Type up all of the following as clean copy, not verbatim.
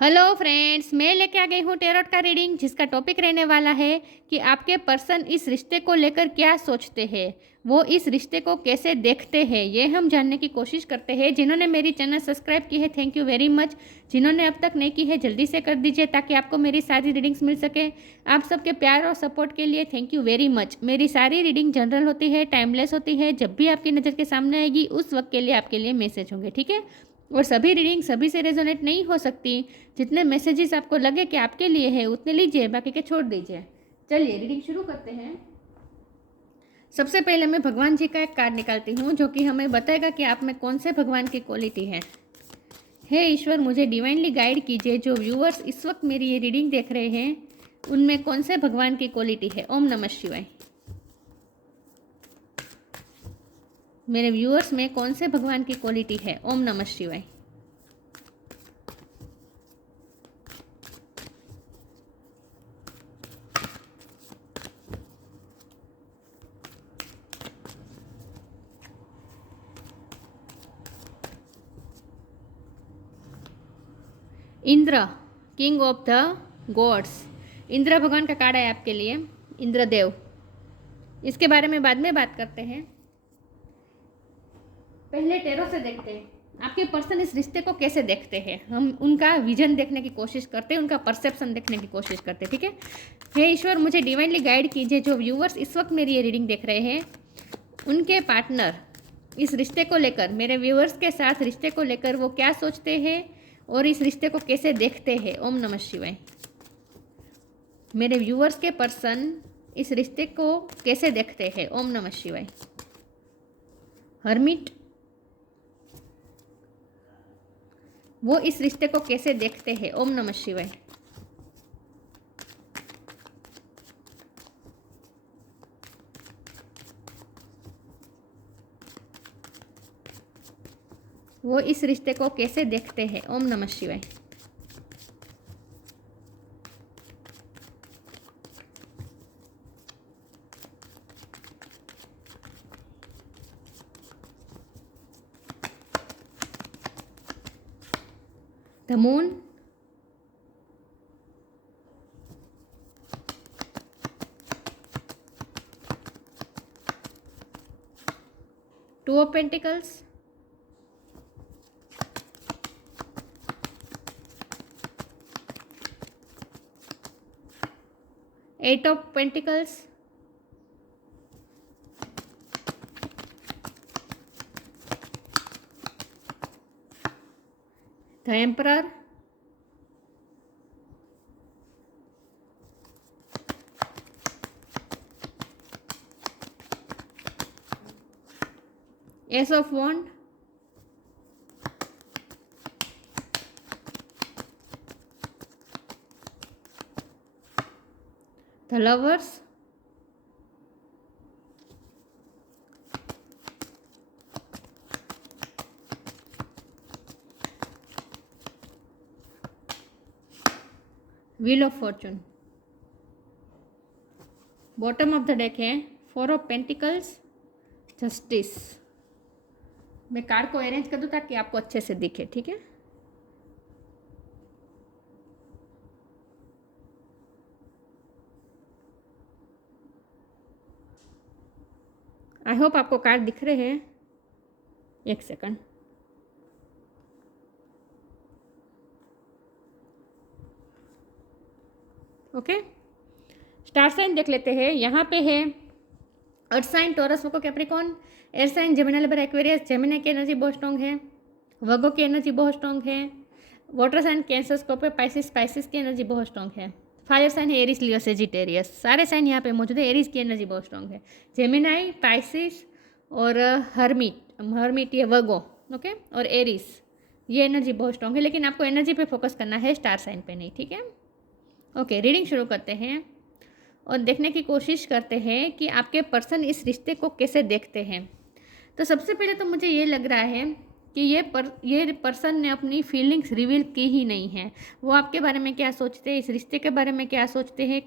Hello friends, मैं लेके आ गई हूँ टेरोट का रीडिंग जिसका टॉपिक रहने वाला है कि आपके पर्सन इस रिश्ते को लेकर क्या सोचते हैं, वो इस रिश्ते को कैसे देखते हैं, ये हम जानने की कोशिश करते हैं। जिन्होंने मेरी चैनल सब्सक्राइब की है, थैंक यू वेरी मच। जिन्होंने अब तक नहीं की है, जल्दी से कर दीजिए ताकि आपको मेरी सारी रीडिंग्स मिल सके। आप सबके प्यार और सपोर्ट के लिए थैंक यू वेरी मच। मेरी सारी रीडिंग जनरल होती है, टाइमलेस होती है। जब भी आपकी नज़र के सामने आएगी उस वक्त के लिए आपके लिए मैसेज होंगे, ठीक है। और सभी रीडिंग सभी से रेजोनेट नहीं हो सकती। जितने मैसेजेस आपको लगे कि आपके लिए है उतने लीजिए, बाकी के छोड़ दीजिए। चलिए रीडिंग शुरू करते हैं। सबसे पहले मैं भगवान जी का एक कार्ड निकालती हूँ जो कि हमें बताएगा कि आप में कौन से भगवान की क्वालिटी है। हे ईश्वर, मुझे डिवाइनली गाइड कीजिए। जो व्यूअर्स इस वक्त मेरी ये रीडिंग देख रहे हैं उनमें कौन से भगवान की क्वालिटी है। ओम नमः शिवाय। मेरे व्यूअर्स में कौन से भगवान की क्वालिटी है। ओम नमः शिवाय। Indra, king of the God's. Indra भगवान का कार्ड है आपके लिए, इंद्रदेव। इसके बारे में बाद में बात करते हैं। पहले टेरो से देखते हैं आपके पर्सन इस रिश्ते को कैसे देखते हैं। हम उनका विजन देखने की कोशिश करते हैं, उनका परसेप्शन देखने की कोशिश करते हैं, ठीक है। हे ईश्वर, मुझे डिवाइनली गाइड कीजिए। जो व्यूअर्स इस वक्त मेरी ये रीडिंग देख रहे हैं उनके पार्टनर इस रिश्ते को लेकर, मेरे व्यूअर्स के साथ रिश्ते को लेकर वो क्या सोचते हैं और इस रिश्ते को कैसे देखते हैं। ओम नमः शिवाय। मेरे व्यूअर्स के पर्सन इस रिश्ते को कैसे देखते हैं। ओम नमः शिवाय। हर्मिट, वो इस रिश्ते को कैसे देखते हैं। ओम नमः शिवाय। वो इस रिश्ते को कैसे देखते हैं। ओम नमः शिवाय। The moon, two of pentacles, eight of pentacles, the emperor, ace of wand, the lovers, wheel of fortune. Bottom of the deck है फोर ऑफ पेंटिकल्स, जस्टिस। मैं कार्ड को अरेंज कर दूँ ताकि आपको अच्छे से दिखे, ठीक है। आई होप आपको कार्ड दिख रहे हैं। एक सेकंड। ओके, स्टार साइन देख लेते हैं। यहाँ पे है earth sign, Taurus, Virgo, Capricorn. Air sign Gemini, Libra, Aquarius. Gemini की एनर्जी बहुत स्ट्रॉन्ग है, वर्गो की एनर्जी बहुत स्ट्रॉन्ग है। Water sign Cancer, Scorpio, Pisces. Pisces की एनर्जी बहुत स्ट्रॉन्ग है। फायर साइन है एरिस, लियो, सेजिटेरियस। सारे साइन यहाँ पे मौजूद है। एरिस की एनर्जी बहुत स्ट्रॉन्ग है। जेमिनी, पाइसिस और हर्मिट ये वर्गो, ओके, और एरिस ये एनर्जी बहुत स्ट्रॉन्ग है। लेकिन आपको एनर्जी पे फोकस करना है, स्टार साइन पे नहीं, ठीक है। ओके, रीडिंग शुरू करते हैं और देखने की कोशिश करते हैं कि आपके पर्सन इस रिश्ते को कैसे देखते हैं। तो सबसे पहले तो मुझे ये लग रहा है कि ये पर्सन ने अपनी फीलिंग्स रिवील की ही नहीं है। वो आपके बारे में क्या सोचते हैं, इस रिश्ते के बारे में क्या सोचते हैं,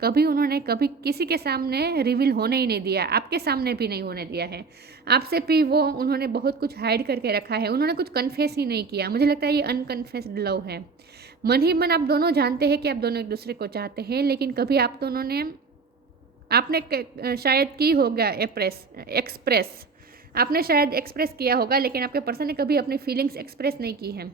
कभी किसी के सामने रिवील होने ही नहीं दिया, आपके सामने भी नहीं होने दिया है। आपसे भी उन्होंने बहुत कुछ हाइड करके रखा है, उन्होंने कुछ कन्फेस ही नहीं किया। मुझे लगता है ये अनकन्फेस्ड लव है। मन ही मन आप दोनों जानते हैं कि आप दोनों एक दूसरे को चाहते हैं, लेकिन कभी आप दोनों ने शायद की होगा एक्सप्रेस आपने शायद एक्सप्रेस किया होगा, लेकिन आपके पर्सन ने कभी अपनी फीलिंग्स एक्सप्रेस नहीं की हैं।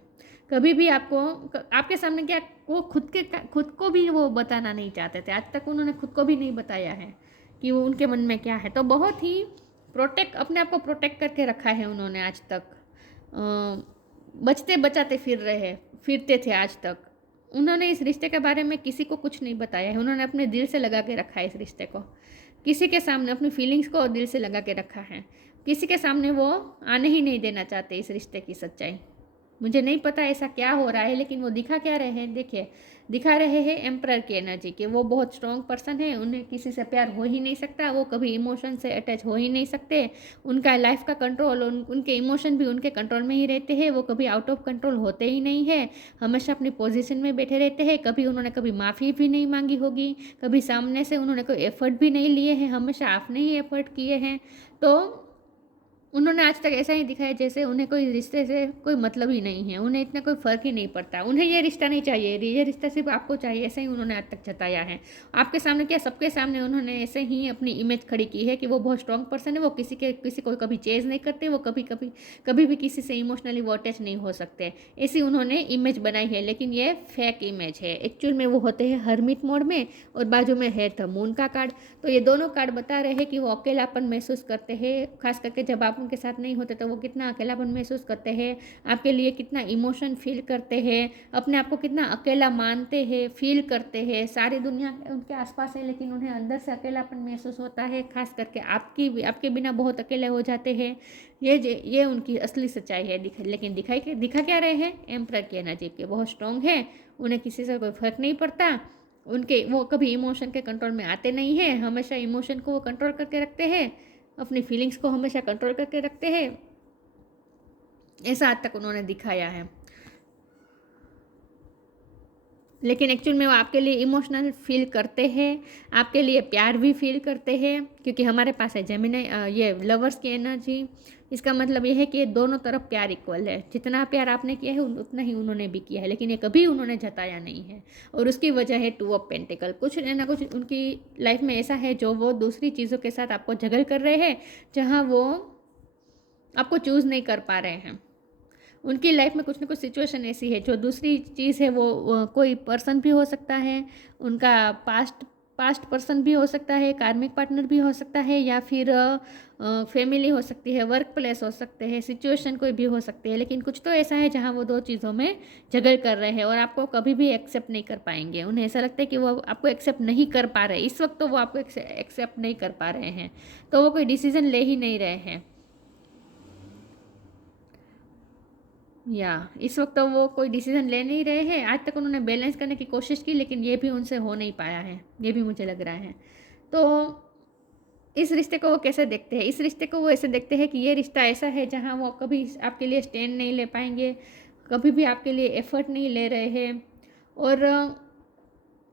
कभी भी आपके सामने क्या वो खुद को भी वो बताना नहीं चाहते थे। आज तक उन्होंने खुद को भी नहीं बताया है कि वो उनके मन में क्या है। तो बहुत ही अपने आप को प्रोटेक्ट करके रखा है उन्होंने आज तक। बचते बचाते फिरते थे आज तक। उन्होंने इस रिश्ते के बारे में किसी को कुछ नहीं बताया है। उन्होंने अपने दिल से लगा के रखा है इस रिश्ते को। किसी के सामने अपनी फीलिंग्स को दिल से लगा के रखा है। किसी के सामने वो आने ही नहीं देना चाहते इस रिश्ते की सच्चाई। मुझे नहीं पता ऐसा क्या हो रहा है, लेकिन वो दिखा क्या रहे हैं, देखिए दिखा रहे हैं एम्परर की एनर्जी कि वो बहुत स्ट्रॉन्ग पर्सन है। उन्हें किसी से प्यार हो ही नहीं सकता। वो कभी इमोशन से अटैच हो ही नहीं सकते। उनका लाइफ का कंट्रोल, उनके इमोशन भी उनके कंट्रोल में ही रहते हैं। वो कभी आउट ऑफ कंट्रोल होते ही नहीं है। हमेशा अपनी पोजीशन में बैठे रहते हैं। कभी माफ़ी भी नहीं मांगी होगी। कभी सामने से उन्होंने कोई एफर्ट भी नहीं लिए हैं। हमेशा आपने ही एफर्ट किए हैं। तो उन्होंने आज तक ऐसा ही दिखाया जैसे उन्हें कोई रिश्ते से कोई मतलब ही नहीं है। उन्हें इतना कोई फ़र्क ही नहीं पड़ता। उन्हें ये रिश्ता नहीं चाहिए, ये रिश्ता सिर्फ आपको चाहिए। ऐसा ही उन्होंने आज तक जताया है। आपके सामने क्या, सबके सामने उन्होंने ऐसे ही अपनी इमेज खड़ी की है कि वो बहुत स्ट्रॉन्ग पर्सन है। वो किसी को कभी चेज़ नहीं करते। वो कभी भी किसी से इमोशनली वो अटैच नहीं हो सकते। ऐसी उन्होंने इमेज बनाई है, लेकिन ये फेक इमेज है। एक्चुअल में वो होते हैं हरमिट मोड में, और बाजू में है द मून का कार्ड। तो ये दोनों कार्ड बता रहे हैं कि वो अकेलापन महसूस करते हैं। खास करके जब आप उनके साथ नहीं होते तो वो कितना अकेलापन महसूस करते हैं, आपके लिए कितना इमोशन फील करते हैं, अपने आप को कितना अकेला मानते हैं, फील करते हैं। सारी दुनिया उनके आसपास है, लेकिन उन्हें अंदर से अकेलापन महसूस होता है। खास करके आपके बिना बहुत अकेले हो जाते हैं। ये उनकी असली सच्चाई है। लेकिन दिखा क्या रहे हैं, एम्परर की एनर्जी के बहुत स्ट्रॉन्ग है। उन्हें किसी से कोई फर्क नहीं पड़ता। वो कभी इमोशन के कंट्रोल में आते नहीं हैं। हमेशा इमोशन को वो कंट्रोल करके रखते हैं। अपनी फीलिंग्स को हमेशा कंट्रोल करके रखते हैं। ऐसा आज तक उन्होंने दिखाया है। लेकिन एक्चुअल में वो आपके लिए इमोशनल फील करते हैं, आपके लिए प्यार भी फील करते हैं। क्योंकि हमारे पास है जेमिनी, ये लवर्स की एनर्जी। इसका मतलब ये है कि दोनों तरफ प्यार इक्वल है। जितना प्यार आपने किया है उतना ही उन्होंने भी किया है, लेकिन ये कभी उन्होंने जताया नहीं है। और उसकी वजह है 2 ऑफ पेंटिकल। कुछ ना कुछ उनकी लाइफ में ऐसा है जो वो दूसरी चीज़ों के साथ आपको जगल कर रहे हैं, जहाँ वो आपको चूज़ नहीं कर पा रहे हैं। उनकी लाइफ में कुछ ना कुछ सिचुएशन ऐसी है जो दूसरी चीज़ है। वो कोई पर्सन भी हो सकता है, उनका पास्ट पर्सन भी हो सकता है, कार्मिक पार्टनर भी हो सकता है, या फिर फैमिली हो सकती है, वर्क प्लेस हो सकते हैं, सिचुएशन कोई भी हो सकती है। लेकिन कुछ तो ऐसा है जहाँ वो 2 चीज़ों में जगल कर रहे हैं और आपको कभी भी एक्सेप्ट नहीं कर पाएंगे। उन्हें ऐसा लगता है कि वो आपको एक्सेप्ट नहीं कर पा रहे इस वक्त। तो वो आपको एक्सेप्ट नहीं कर पा रहे हैं, तो वो कोई डिसीजन ले ही नहीं रहे हैं। इस वक्त तो वो कोई डिसीजन ले नहीं रहे हैं। आज तक उन्होंने बैलेंस करने की कोशिश की, लेकिन ये भी उनसे हो नहीं पाया है। ये भी मुझे लग रहा है। तो इस रिश्ते को वो कैसे देखते हैं? इस रिश्ते को वो ऐसे देखते हैं कि ये रिश्ता ऐसा है जहाँ वो कभी आपके लिए स्टैंड नहीं ले पाएंगे, कभी भी आपके लिए एफर्ट नहीं ले रहे हैं। और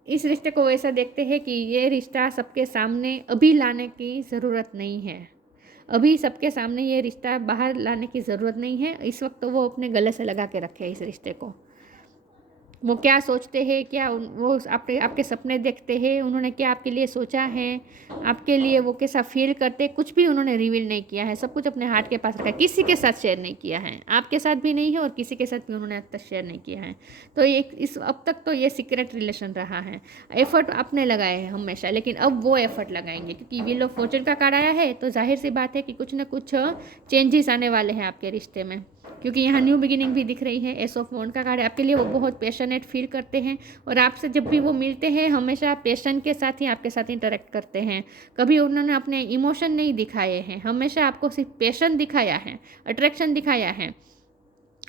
इस रिश्ते को वो ऐसा देखते हैं कि ये रिश्ता सबके सामने अभी लाने की ज़रूरत नहीं है। अभी सबके सामने ये रिश्ता बाहर लाने की ज़रूरत नहीं है। इस वक्त तो वो अपने गले से लगा के रखे इस रिश्ते को। वो क्या सोचते हैं, वो आपके सपने देखते हैं, उन्होंने क्या आपके लिए सोचा है, आपके लिए वो कैसा फील करते, कुछ भी उन्होंने रिवील नहीं किया है। सब कुछ अपने हार्ट के पास रखा है। किसी के साथ शेयर नहीं किया है, आपके साथ भी नहीं है और किसी के साथ भी उन्होंने अब तक शेयर नहीं किया है। तो अब तक तो ये सीक्रेट रिलेशन रहा है। एफर्ट आपने लगाए हैं हमेशा, लेकिन अब वो एफर्ट लगाएंगे क्योंकि व्हील ऑफ फॉर्चून का कार्ड आया है। तो जाहिर सी बात है कि कुछ ना कुछ चेंजेस आने वाले हैं आपके रिश्ते में, क्योंकि यहाँ न्यू बिगिनिंग भी दिख रही है। एस ऑफ वॉन्ड का कार्ड है। आपके लिए वो बहुत पैशनेट फील करते हैं और आपसे जब भी वो मिलते हैं हमेशा पैशन के साथ ही आपके साथ इंटरेक्ट करते हैं। कभी उन्होंने अपने इमोशन नहीं दिखाए हैं, हमेशा आपको सिर्फ पैशन दिखाया है, अट्रैक्शन दिखाया है,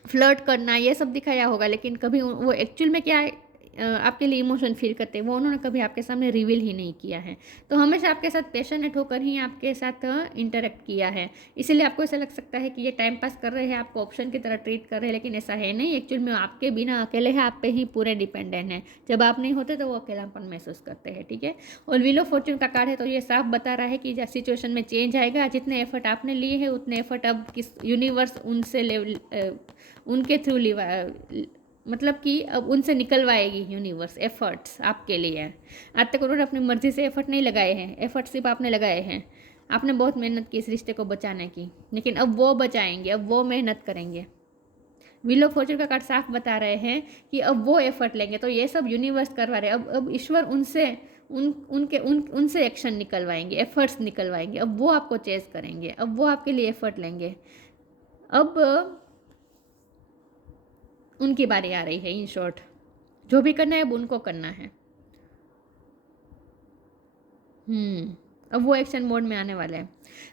फ्लर्ट करना ये सब दिखाया होगा। लेकिन कभी वो एक्चुअल में क्या आपके लिए इमोशन फील करते हैं वो उन्होंने कभी आपके सामने रिवील ही नहीं किया है। तो हमेशा आपके साथ पैशनेट होकर ही आपके साथ इंटरेक्ट किया है। इसीलिए आपको ऐसा लग सकता है कि ये टाइम पास कर रहे हैं, आपको ऑप्शन की तरह ट्रीट कर रहे हैं, लेकिन ऐसा है नहीं। एक्चुअल में आपके बिना अकेले हैं, आप पे ही पूरे डिपेंडेंट हैं। जब आप नहीं होते तो वो अकेलापन महसूस करते हैं। ठीक है। और व्हील ऑफ फॉर्चून का कार्ड है, तो ये साफ बता रहा है कि सिचुएशन में चेंज आएगा। जितने एफर्ट आपने लिए हैं उतने एफर्ट अब किस यूनिवर्स उनके थ्रू मतलब कि अब उनसे निकलवाएगी यूनिवर्स एफर्ट्स आपके लिए। आज तक उन्होंने अपनी मर्जी से एफर्ट नहीं लगाए हैं, एफर्ट सिर्फ आपने लगाए हैं। आपने बहुत मेहनत की इस रिश्ते को बचाने की, लेकिन अब वो बचाएंगे, अब वो मेहनत करेंगे। व्हील ऑफ फॉर्चून का कार्ड साफ बता रहे हैं कि अब वो एफर्ट लेंगे। तो ये सब यूनिवर्स करवा रहे हैं। अब ईश्वर उनसे उनसे एक्शन निकलवाएंगे, एफर्ट्स निकलवाएंगे। अब वो आपको चेस करेंगे, अब वो आपके लिए एफर्ट लेंगे। अब उनकी बारी आ रही है। इन शॉर्ट, जो भी करना है अब उनको करना है। अब वो एक्शन मोड में आने वाले हैं।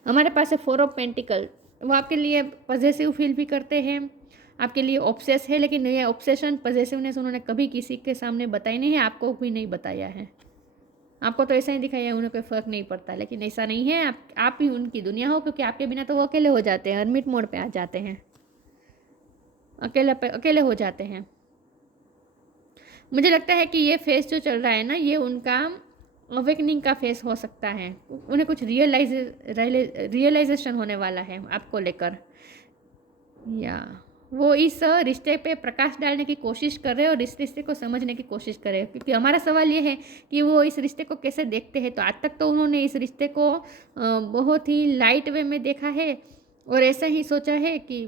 हमारे पास है 4 ऑफ पेंटिकल। वो आपके लिए पॉजेसिव फील भी करते हैं, आपके लिए ऑब्सेस है, लेकिन ये ऑब्सेशन पॉजेसिवनेस उन्होंने कभी किसी के सामने बताई नहीं है, आपको भी नहीं बताया है। आपको तो ऐसा ही दिखाया है, उन्हें कोई फ़र्क नहीं पड़ता, लेकिन ऐसा नहीं है। आप ही उनकी दुनिया हो, क्योंकि आपके बिना तो वो अकेले हो जाते हैं, हर्मिट मोड पे आ जाते हैं, अकेले हो जाते हैं। मुझे लगता है कि ये फेस जो चल रहा है ना, ये उनका अवेकनिंग का फेस हो सकता है। उन्हें कुछ रियलाइजेशन होने वाला है आपको लेकर, या वो इस रिश्ते पे प्रकाश डालने की कोशिश कर रहे हैं और इस रिश्ते को समझने की कोशिश कर रहे हैं। क्योंकि हमारा सवाल ये है कि वो इस रिश्ते को कैसे देखते हैं। तो आज तक तो उन्होंने इस रिश्ते को बहुत ही लाइट वे में देखा है और ऐसा ही सोचा है कि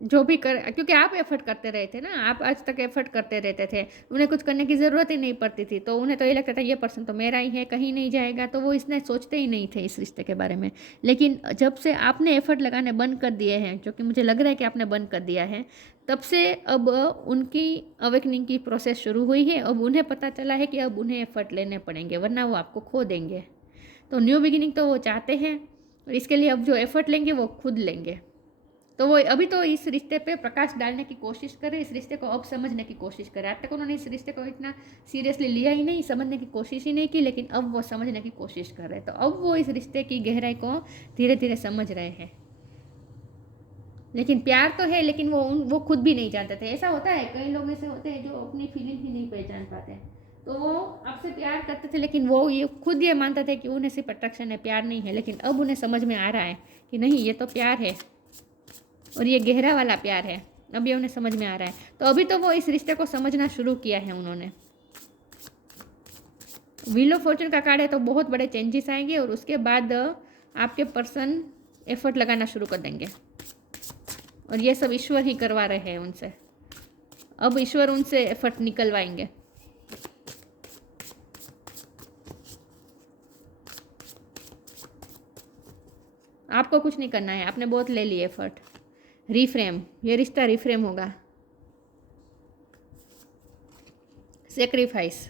जो भी कर, क्योंकि आप एफर्ट करते रहे थे ना, आप आज तक एफर्ट करते रहते थे, उन्हें कुछ करने की ज़रूरत ही नहीं पड़ती थी। तो उन्हें तो ये लगता था ये पर्सन तो मेरा ही है, कहीं नहीं जाएगा, तो वो इसने सोचते ही नहीं थे इस रिश्ते के बारे में। लेकिन जब से आपने एफर्ट लगाने बंद कर दिए हैं, जो कि मुझे लग रहा है कि आपने बंद कर दिया है, तब से अब उनकी अवेकनिंग की प्रोसेस शुरू हुई है। अब उन्हें पता चला है कि अब उन्हें एफर्ट लेने पड़ेंगे, वरना वो आपको खो देंगे। तो न्यू बिगिनिंग तो वो चाहते हैं, और इसके लिए अब जो एफर्ट लेंगे वो खुद लेंगे। तो वो अभी तो इस रिश्ते पे प्रकाश डालने की कोशिश करे, इस रिश्ते को अब समझने की कोशिश करे। आज तक उन्होंने इस रिश्ते को इतना सीरियसली लिया ही नहीं, समझने की कोशिश ही नहीं की, लेकिन अब वो समझने की कोशिश कर रहे हैं। तो अब वो इस रिश्ते की गहराई को धीरे धीरे समझ रहे हैं। लेकिन प्यार तो है, लेकिन वो खुद भी नहीं जानते थे। ऐसा होता है, कई लोग ऐसे होते हैं जो अपनी फीलिंग ही नहीं पहचान पाते। तो वो आपसे प्यार करते थे, लेकिन वो ये खुद ये मानते थे कि उन्हें सिर्फ अट्रैक्शन है, प्यार नहीं है। लेकिन अब उन्हें समझ में आ रहा है कि नहीं, ये तो प्यार है और ये गहरा वाला प्यार है। अब ये उन्हें समझ में आ रहा है। तो अभी तो वो इस रिश्ते को समझना शुरू किया है उन्होंने। व्हील ऑफ फॉर्चून का कार्ड है, तो बहुत बड़े चेंजेस आएंगे और उसके बाद आपके पर्सन एफर्ट लगाना शुरू कर देंगे। और ये सब ईश्वर ही करवा रहे हैं उनसे। अब ईश्वर उनसे एफर्ट निकलवाएंगे। आपको कुछ नहीं करना है, आपने बहुत ले लिए एफर्ट। रिफ्रेम, ये रिश्ता रिफ्रेम होगा। सेक्रीफाइस,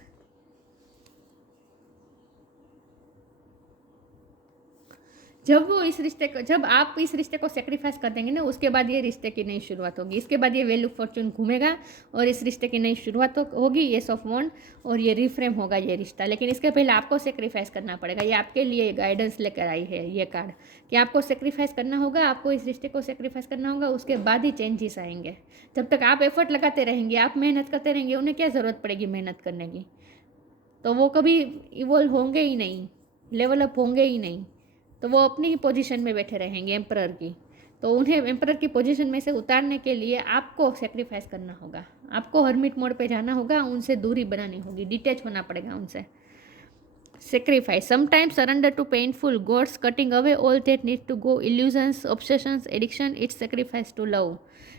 जब आप इस रिश्ते को सेक्रीफाइस कर देंगे ना, उसके बाद ये रिश्ते की नई शुरुआत होगी। इसके बाद ये व्हील ऑफ फॉर्चून घूमेगा और इस रिश्ते की नई शुरुआत होगी, एस ऑफ वॉन्ड, और ये रिफ्रेम होगा ये रिश्ता। लेकिन इसके पहले आपको सेक्रीफाइस करना पड़ेगा। ये आपके लिए गाइडेंस लेकर आई है ये कार्ड, कि आपको सेक्रीफाइस करना होगा, आपको इस रिश्ते को सेक्रीफाइस करना होगा। उसके बाद ही चेंजेस आएंगे। जब तक आप एफर्ट लगाते रहेंगे, आप मेहनत करते रहेंगे, उन्हें क्या ज़रूरत पड़ेगी मेहनत करने की? तो वो कभी इवॉल्व होंगे ही नहीं, लेवल अप होंगे ही नहीं। तो वो अपनी ही पोजीशन में बैठे रहेंगे एम्परर की। तो उन्हें एम्परर की पोजीशन में से उतारने के लिए आपको सेक्रीफाइस करना होगा, आपको हर्मिट मोड पे जाना होगा, उनसे दूरी बनानी होगी, डिटैच होना पड़ेगा उनसे। Sacrifice, sometimes surrender to painful gods, cutting away all that need to go, illusions, obsessions, addiction, it's sacrifice to love.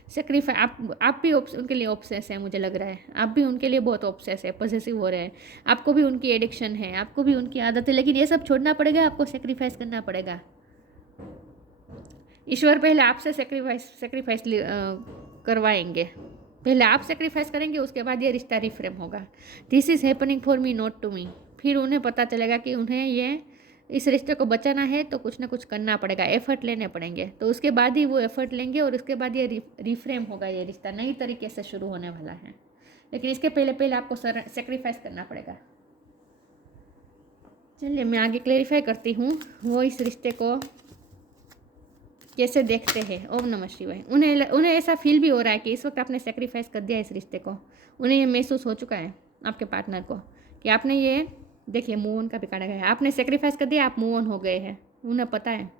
Sacrifice, आप भी उनके लिए ऑब्सेस है, मुझे लग रहा है आप भी उनके लिए बहुत ऑब्सेस है, पॉसेसिव हो रहे हैं। आपको भी उनकी एडिक्शन है, आपको भी उनकी आदत है, लेकिन ये सब छोड़ना पड़ेगा, आपको सेक्रीफाइस करना पड़ेगा। ईश्वर पहले आपसे सेक्रीफाइस करवाएंगे। पहले आप सेक्रीफाइस करेंगे, उसके बाद ये रिश्ता रिफ्रेम होगा। This is happening for me not to me. फिर उन्हें पता चलेगा कि उन्हें ये इस रिश्ते को बचाना है, तो कुछ ना कुछ करना पड़ेगा, एफर्ट लेने पड़ेंगे। तो उसके बाद ही वो एफर्ट लेंगे और उसके बाद ये रिफ्रेम होगा, ये रिश्ता नई तरीके से शुरू होने वाला है। लेकिन इसके पहले आपको सेक्रीफाइस करना पड़ेगा। चलिए मैं आगे क्लेरिफाई करती हूँ, वो इस रिश्ते को कैसे देखते हैं। ओम नमः शिवाय। उन्हें ऐसा फील भी हो रहा है कि इस वक्त आपने सेक्रीफाइस कर दिया इस रिश्ते को। उन्हें ये महसूस हो चुका है आपके पार्टनर को कि आपने ये, देखिए मूव ऑन का भी काढ़ा गया है, आपने सेक्रीफाइस कर दिया, आप मूव ऑन हो गए हैं, उन्हें पता है।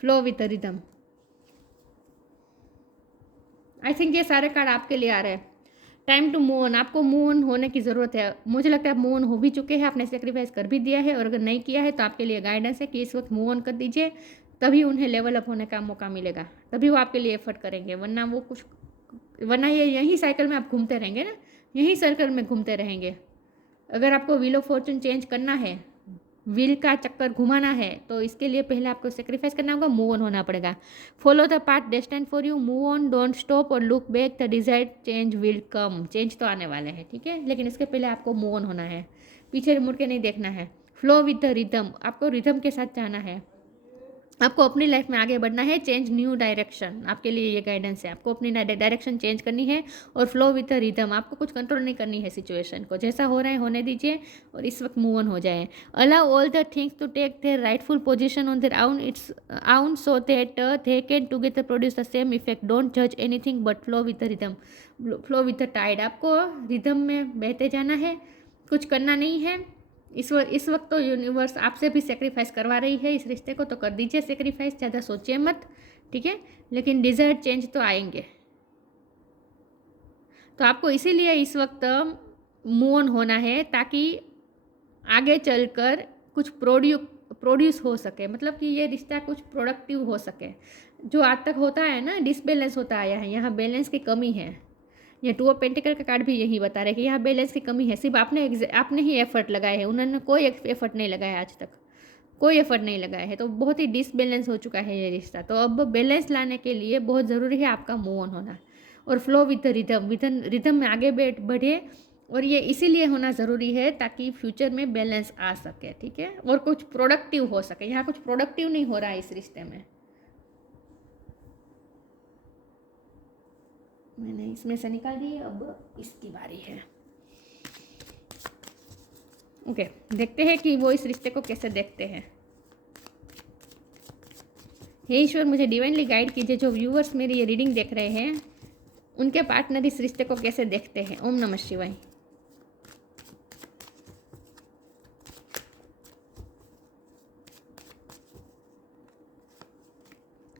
Flow with rhythm. I think ये सारे कार्ड आपके लिए आ रहे हैं। टाइम टू मूव ऑन, आपको मूव ऑन होने की ज़रूरत है। मुझे लगता है आप मूव ऑन हो भी चुके हैं, आपने सेक्रीफाइस कर भी दिया है, और अगर नहीं किया है तो आपके लिए गाइडेंस है कि इस वक्त मूव ऑन कर दीजिए, तभी उन्हें लेवल अप होने का मौका मिलेगा, तभी वो आपके लिए एफर्ट करेंगे। वरना ये यही साइकिल में आप घूमते रहेंगे ना, यही सर्कल में घूमते रहेंगे। अगर आपको व्हील ऑफ फॉर्चून चेंज करना है, व्हील का चक्कर घुमाना है, तो इसके लिए पहले आपको सेक्रीफाइस करना होगा, मूव ऑन होना पड़ेगा। Follow the path destined for you, move on, don't stop और look back, the desired change will come. Change तो आने वाले हैं, ठीक है, लेकिन इसके पहले आपको मूव ऑन होना है, पीछे मुड़ के नहीं देखना है। फ्लो विद द रिदम, आपको रिदम के साथ जाना है, आपको अपनी लाइफ में आगे बढ़ना है। चेंज न्यू डायरेक्शन, आपके लिए ये गाइडेंस है। आपको अपनी डायरेक्शन चेंज करनी है और फ्लो विद द रिदम, आपको कुछ कंट्रोल नहीं करनी है सिचुएशन को, जैसा हो रहा है होने दीजिए और इस वक्त मूव ऑन हो जाए। Allow all the things to take their rightful position on their own so that they can together produce the same effect. Don't जज anything but flow with the rhythm, flow with the tide. आपको rhythm में बहते जाना है, कुछ करना नहीं है। इस वक्त तो यूनिवर्स आपसे भी सेक्रीफाइस करवा रही है इस रिश्ते को, तो कर दीजिए सेक्रीफाइस, ज़्यादा सोचिए मत, ठीक है। लेकिन डिज़ायर्ड चेंज तो आएंगे, तो आपको इसीलिए इस वक्त मूव ऑन होना है, ताकि आगे चलकर कुछ प्रोड्यूस हो सके, मतलब कि ये रिश्ता कुछ प्रोडक्टिव हो सके। जो आज तक होता है ना, डिसबैलेंस होता आया है, यहाँ बैलेंस की कमी है। ये टू ऑफ पेंटिकल का कार्ड भी यही बता रहा है कि यहाँ बैलेंस की कमी है। सिर्फ आपने ही एफर्ट लगाए हैं, उन्होंने कोई एफर्ट नहीं लगाया, आज तक कोई एफर्ट नहीं लगाया है, तो बहुत ही डिसबैलेंस हो चुका है ये रिश्ता। तो अब बैलेंस लाने के लिए बहुत ज़रूरी है आपका मूव ऑन होना और फ्लो विद रिदम, रिदम में आगे बढ़े। और ये इसीलिए होना ज़रूरी है ताकि फ्यूचर में बैलेंस आ सके, ठीक है, और कुछ प्रोडक्टिव हो सके। यहाँ कुछ प्रोडक्टिव नहीं हो रहा है इस रिश्ते में। मैंने इसमें से निकाल दी, अब इसकी बारी है। ओके, देखते हैं कि वो इस रिश्ते को कैसे देखते हैं। हे ईश्वर, मुझे डिवाइनली गाइड कीजिए, जो व्यूअर्स मेरी ये रीडिंग देख रहे हैं उनके पार्टनर इस रिश्ते को कैसे देखते हैं। ओम नमः शिवाय।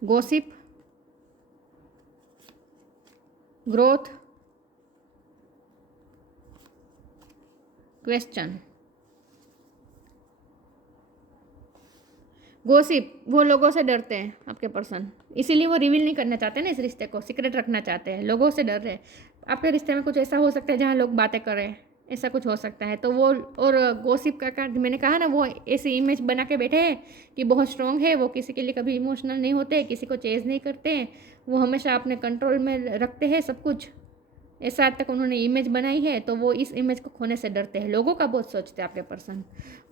Gossip, growth, question. गॉसिप, वो लोगों से डरते हैं आपके पर्सन, इसीलिए वो रिवील नहीं करना चाहते ना, इस रिश्ते को सीक्रेट रखना चाहते हैं, लोगों से डर रहे हैं। आपके रिश्ते में कुछ ऐसा हो सकता है जहाँ लोग बातें कर रहे हैं, ऐसा कुछ हो सकता है। तो वो, और गॉसिप का कार्ड मैंने कहा ना, वो ऐसी इमेज बना के बैठे हैं कि बहुत स्ट्रॉन्ग है, वो किसी के लिए कभी इमोशनल नहीं होते, किसी को चेज नहीं करते हैं, वो हमेशा अपने कंट्रोल में रखते हैं सब कुछ, ऐसा आज तक उन्होंने इमेज बनाई है। तो वो इस इमेज को खोने से डरते हैं, लोगों का बहुत सोचते हैं आपके पर्सन,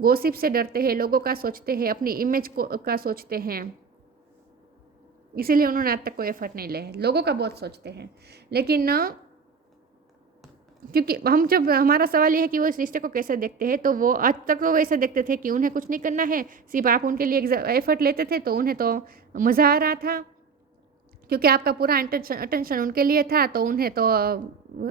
गॉसिप से डरते हैं, लोगों का सोचते हैं, अपनी इमेज को का सोचते हैं, इसीलिए उन्होंने आज तक कोई एफर्ट नहीं लिया है। लोगों का बहुत सोचते हैं, लेकिन ना, क्योंकि हम, जब हमारा सवाल ये है कि वो इस रिश्ते को कैसे देखते हैं, तो वो आज तक तो वैसे देखते थे कि उन्हें कुछ नहीं करना है, सिर्फ आप उनके लिए एफर्ट लेते थे, तो उन्हें तो मज़ा आ रहा था, क्योंकि आपका पूरा अटेंशन उनके लिए था, तो उन्हें तो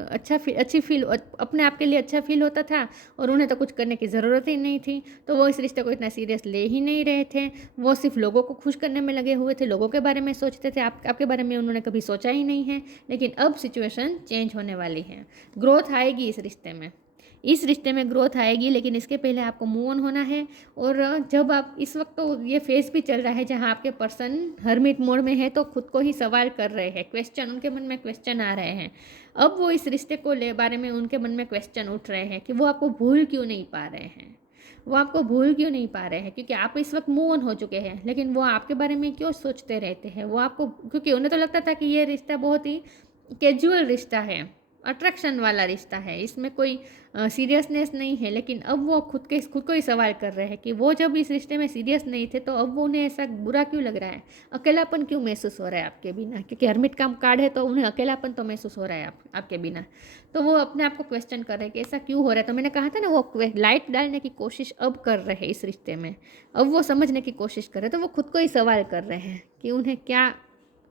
अच्छी फील, अपने आप के लिए अच्छा फील होता था, और उन्हें तो कुछ करने की ज़रूरत ही नहीं थी। तो वो इस रिश्ते को इतना सीरियस ले ही नहीं रहे थे, वो सिर्फ लोगों को खुश करने में लगे हुए थे, लोगों के बारे में सोचते थे, आपके बारे में उन्होंने कभी सोचा ही नहीं है। लेकिन अब सिचुएशन चेंज होने वाली है, ग्रोथ आएगी इस रिश्ते में, इस रिश्ते में ग्रोथ आएगी, लेकिन इसके पहले आपको मूव ऑन होना है। और जब आप, इस वक्त तो ये फेज भी चल रहा है जहाँ आपके पर्सन हर्मिट मोड में है, तो खुद को ही सवाल कर रहे हैं, क्वेश्चन, उनके मन में क्वेश्चन आ रहे हैं। अब वो इस रिश्ते को बारे में उनके मन में क्वेश्चन उठ रहे हैं कि वो आपको भूल क्यों नहीं पा रहे हैं, वो आपको भूल क्यों नहीं पा रहे हैं, क्योंकि आप इस वक्त मूव ऑन हो चुके हैं, लेकिन वो आपके बारे में क्यों सोचते रहते हैं। वो आपको, क्योंकि उन्हें तो लगता था कि ये रिश्ता बहुत ही कैजुअल रिश्ता है, अट्रैक्शन वाला रिश्ता है, इसमें कोई सीरियसनेस नहीं है। लेकिन अब वो खुद को ही सवाल कर रहे हैं कि वो जब इस रिश्ते में सीरियस नहीं थे, तो अब वो उन्हें ऐसा बुरा क्यों लग रहा है, अकेलापन क्यों महसूस हो रहा है आपके बिना, क्योंकि हर्मिट का कार्ड है, तो उन्हें अकेलापन तो महसूस हो रहा है आपके बिना। तो वो अपने आप को क्वेश्चन कर रहे हैं कि ऐसा क्यों हो रहा है। तो मैंने कहा था ना, वो लाइट डालने की कोशिश अब कर रहे हैं इस रिश्ते में, अब वो समझने की कोशिश कर रहे हैं। तो वो खुद को ही सवाल कर रहे हैं कि उन्हें क्या,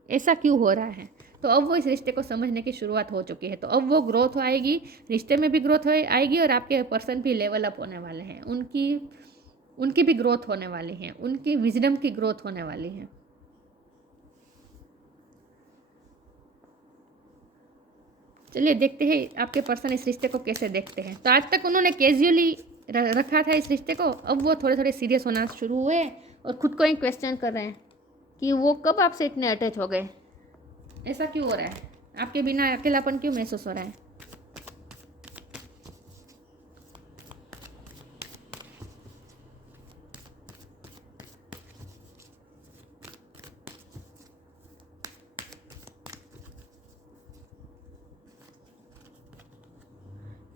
ऐसा क्यों हो रहा है। तो अब वो इस रिश्ते को समझने की शुरुआत हो चुकी है, तो अब वो ग्रोथ आएगी, रिश्ते में भी ग्रोथ आएगी, और आपके पर्सन भी लेवल अप होने वाले हैं, उनकी भी ग्रोथ होने वाली है, उनकी विजडम की ग्रोथ होने वाली है। चलिए देखते हैं आपके पर्सन इस रिश्ते को कैसे देखते हैं। तो आज तक उन्होंने कैजुअली रखा था इस रिश्ते को, अब वो थोड़े थोड़े सीरियस होना शुरू हुए और खुद को ही क्वेश्चन कर रहे हैं कि वो कब आपसे इतने अटैच हो गए, ऐसा क्यों हो रहा है, आपके बिना अकेलापन क्यों महसूस हो रहा है।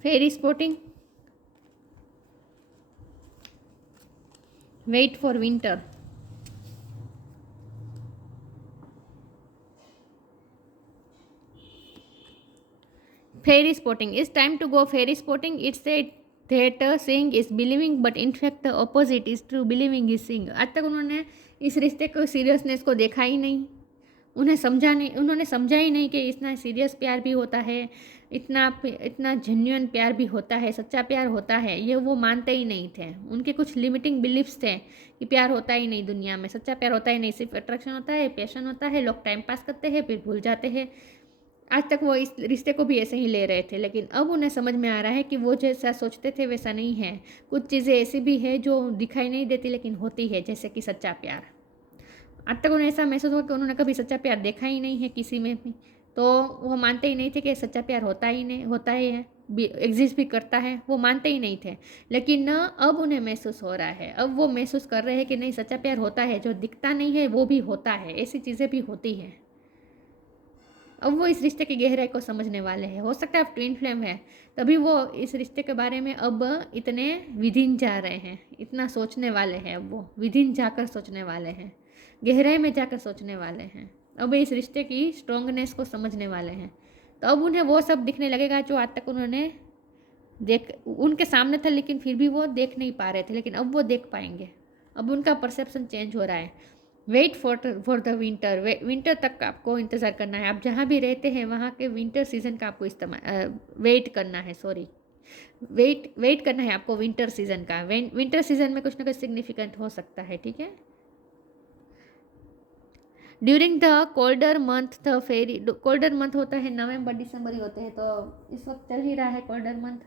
Fairy spotting, wait for winter, fairy spotting is time to go fairy spotting. It's said that seeing is believing, but in fact the opposite is true, believing is seeing. आज तक उन्होंने इस रिश्ते को सीरियसनेस को देखा ही नहीं, उन्होंने समझा ही नहीं कि इतना सीरियस प्यार भी होता है, इतना जेन्युइन प्यार भी होता है, सच्चा प्यार होता है, ये वो मानते ही नहीं थे। उनके कुछ लिमिटिंग बिलीफ्स थे कि प्यार होता ही नहीं दुनिया में, सच्चा प्यार होता ही नहीं, सिर्फ अट्रैक्शन होता है, पैशन होता है, लोग टाइम पास करते हैं फिर भूल जाते हैं। आज तक वो इस रिश्ते को भी ऐसे ही ले रहे थे, लेकिन अब उन्हें समझ में आ रहा है कि वो जैसा सोचते थे वैसा नहीं है। कुछ चीज़ें ऐसी भी है जो दिखाई नहीं देती लेकिन होती है, जैसे कि सच्चा प्यार। आज तक उन्हें ऐसा महसूस हुआ कि उन्होंने कभी सच्चा प्यार देखा ही नहीं है किसी में भी, तो वो मानते ही नहीं थे कि सच्चा प्यार होता ही नहीं, होता ही है, एग्जिस्ट भी करता है, वो मानते ही नहीं थे। लेकिन अब उन्हें महसूस हो रहा है, अब वो महसूस कर रहे हैं कि नहीं, सच्चा प्यार होता है, जो दिखता नहीं है वो भी होता है, ऐसी चीज़ें भी होती हैं। अब वो इस रिश्ते की गहराई को समझने वाले हैं। हो सकता है आप ट्विन फ्लेम है, तभी वो इस रिश्ते के बारे में अब इतने विधिन जा रहे हैं, इतना सोचने वाले हैं। अब वो विधिन जाकर सोचने वाले हैं, गहराई में जाकर सोचने वाले हैं, अब इस रिश्ते की स्ट्रॉन्गनेस को समझने वाले हैं। तो अब उन्हें वो सब दिखने लगेगा जो आज तक उन्होंने उनके सामने था लेकिन फिर भी वो देख नहीं पा रहे थे, लेकिन अब वो देख पाएंगे। अब उनका परसेप्शन चेंज हो रहा है। Wait for the winter, winter तक आपको इंतज़ार करना है। आप जहाँ भी रहते हैं वहाँ के विंटर सीजन का आपको वेट करना है, वेट करना है आपको विंटर सीजन का। विंटर सीजन में कुछ ना कुछ सिग्निफिकेंट हो सकता है, ठीक है। During the colder month the fairy, colder month होता है नवंबर दिसंबर ही होते हैं, तो इस वक्त चल ही रहा है कोल्डर मंथ,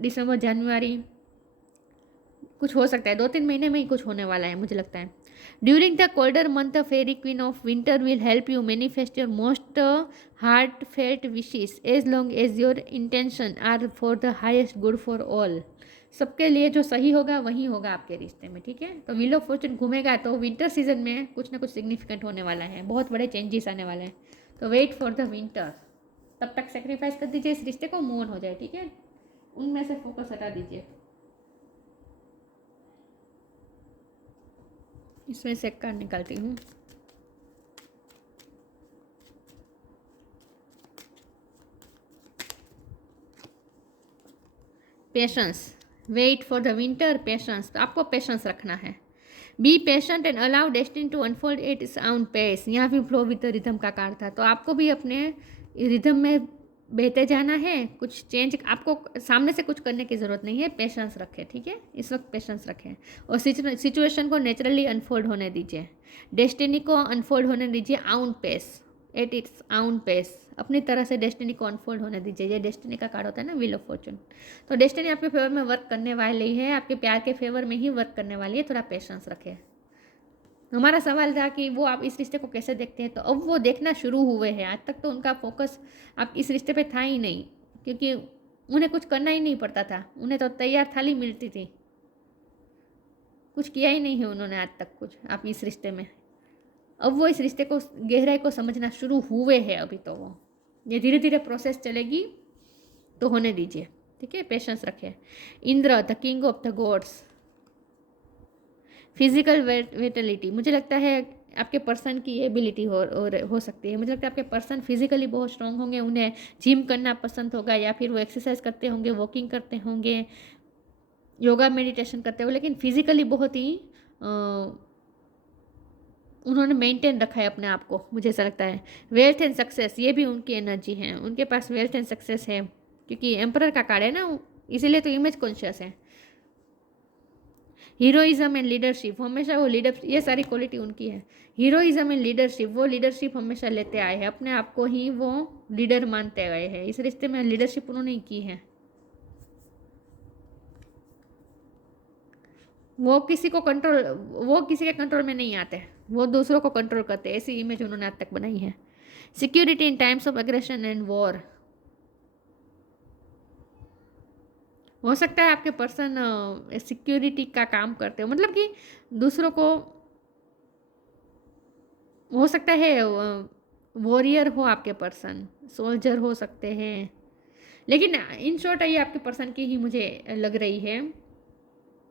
दिसंबर जनवरी, कुछ हो सकता है 2-3 महीने में ही कुछ होने वाला है मुझे लगता है। During the colder month the fairy queen of winter will help you manifest your most heartfelt wishes as long as your intention are for the highest good for all. सबके लिए जो सही होगा वही होगा आपके रिश्ते में, ठीक है। तो व्हील ऑफ फॉर्चून घूमेगा तो विंटर सीजन में कुछ ना कुछ सिग्निफिकेंट होने वाला है, बहुत बड़े चेंजेस आने वाले हैं। तो वेट फॉर द विंटर, तब तक सेक्रीफाइस कर दीजिए इस रिश्ते को, मूव ऑन हो जाए, ठीक है। उनमें से फोकस हटा दीजिए। इसमें से एक कार्ड निकालती हूँ। Patience, wait for the winter, patience. तो आपको पेशेंस रखना है। Be patient and allow destiny to unfold its on pace. यहाँ भी फ्लो विद द रिदम का कार्ड था, तो आपको भी अपने रिदम में बहते जाना है। कुछ चेंज आपको सामने से कुछ करने की ज़रूरत नहीं है, पेशेंस रखें, ठीक है। इस वक्त पेशेंस रखें और सिचुएशन को नेचुरली अनफोल्ड होने दीजिए, डेस्टिनी को अनफोल्ड होने दीजिए on pace, at its on pace. अपनी तरह से डेस्टिनी को अनफोल्ड होने दीजिए। ये डेस्टिनी का कार्ड होता है ना, व्हील ऑफ फॉर्चून। तो डेस्टिनी आपके फेवर में वर्क करने वाली है, आपके प्यार के फेवर में ही वर्क करने वाली है, थोड़ा पेशेंस रखें। हमारा सवाल था कि वो आप इस रिश्ते को कैसे देखते हैं, तो अब वो देखना शुरू हुए हैं। आज तक तो उनका फोकस आप इस रिश्ते पे था ही नहीं, क्योंकि उन्हें कुछ करना ही नहीं पड़ता था, उन्हें तो तैयार थाली मिलती थी, कुछ किया ही नहीं है उन्होंने आज तक कुछ आप इस रिश्ते में। अब वो इस रिश्ते को गहराई को समझना शुरू हुए हैं। अभी तो वो ये धीरे धीरे प्रोसेस चलेगी, तो होने दीजिए, ठीक है। पेशेंस रखें। Indra, the king of the gods, physical vitality. मुझे लगता है आपके पर्सन की एबिलिटी हो सकती है। मुझे लगता है आपके पर्सन फिजिकली बहुत स्ट्रांग होंगे, उन्हें जिम करना पसंद होगा, या फिर वो एक्सरसाइज करते होंगे, वॉकिंग करते होंगे, योगा मेडिटेशन करते होंगे, लेकिन फिजिकली बहुत ही उन्होंने मेंटेन रखा है अपने आप को, मुझे ऐसा लगता है। वेल्थ एंड सक्सेस, ये भी उनकी एनर्जी है, उनके पास वेल्थ एंड सक्सेस है, क्योंकि एम्परर का कार्ड है ना, इसीलिए तो इमेज कॉन्शियस है। हीरोइज्म एंड लीडरशिप, हमेशा वो लीडर, ये सारी क्वालिटी उनकी है। हीरोइज्म एंड लीडरशिप, वो लीडरशिप हमेशा लेते आए हैं, अपने आप को ही वो लीडर मानते गए हैं। इस रिश्ते में लीडरशिप उन्होंने ही की है। वो किसी के कंट्रोल में नहीं आते, वो दूसरों को कंट्रोल करते, ऐसी इमेज उन्होंने आज तक बनाई है। Security in times of aggression and war, हो सकता है आपके पर्सन सिक्योरिटी का काम करते हो, मतलब कि दूसरों को, हो सकता है वॉरियर हो आपके पर्सन, सोल्जर हो सकते हैं, लेकिन इन शॉर्ट ये आपके पर्सन की ही मुझे लग रही है,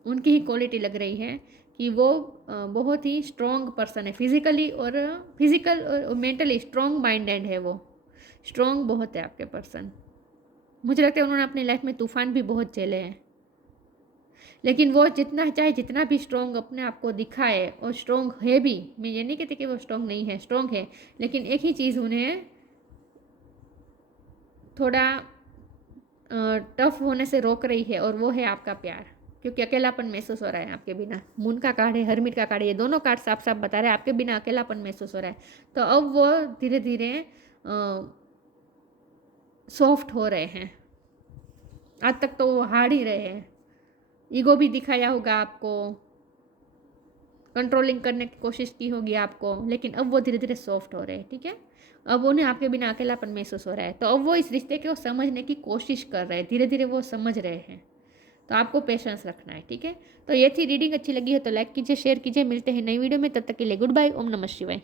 उनकी ही क्वालिटी लग रही है कि वो बहुत ही स्ट्रॉन्ग पर्सन है, फिजिकल और मेंटली स्ट्रॉन्ग माइंडेड है, वो स्ट्रॉन्ग बहुत है आपके पर्सन। मुझे लगता है उन्होंने अपनी लाइफ में तूफान भी बहुत झेले हैं, लेकिन वो जितना भी स्ट्रॉन्ग अपने आप को दिखाए, और स्ट्रॉन्ग है भी, मैं ये नहीं कहती कि वो स्ट्रॉन्ग नहीं है, स्ट्रॉन्ग है, लेकिन एक ही चीज़ उन्हें थोड़ा टफ होने से रोक रही है, और वो है आपका प्यार, क्योंकि अकेलापन महसूस हो रहा है आपके बिना। मून का कार्ड है, हरमिट का कार्ड है, ये दोनों कार्ड साफ साफ बता रहे हैं आपके बिना अकेलापन महसूस हो रहा है। तो अब वो धीरे धीरे सॉफ्ट हो रहे हैं। आज तक तो वो हार्ड ही रहे हैं, ईगो भी दिखाया होगा आपको, कंट्रोलिंग करने की कोशिश की होगी आपको, लेकिन अब वो धीरे धीरे सॉफ्ट हो रहे हैं। ठीक है, अब उन्हें आपके बिना अकेलापन महसूस हो रहा है, तो अब वो इस रिश्ते को समझने की कोशिश कर रहे हैं, धीरे धीरे वो समझ रहे हैं। तो आपको पेशेंस रखना है। ठीक है, तो ये थी रीडिंग, अच्छी लगी है तो लाइक कीजिए, शेयर कीजिए, मिलते हैं नई वीडियो में, तब तक के लिए गुड बाय, ओम नमः शिवाय।